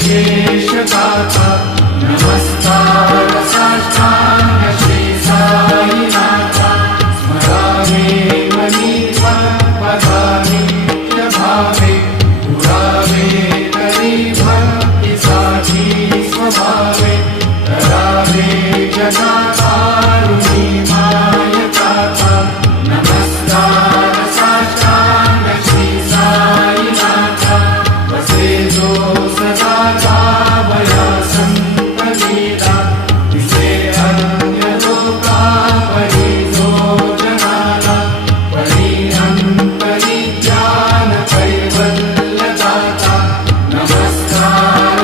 विशेष गाथा नमस्कार साष्टांग श्री साईनाथा स्मरावे मनी पदानि भावे पुरावे करी भक्तीसाठी स्वभावे करावे जगाकारुणी माय गाथा नमस्कार साष्टांग श्री साईनाथा वसे जो सदा जावया संत लीला तिचे अन्य लोकापरी जो जनाला परी अंतरी ज्ञान कैवल्य दाता नमस्कार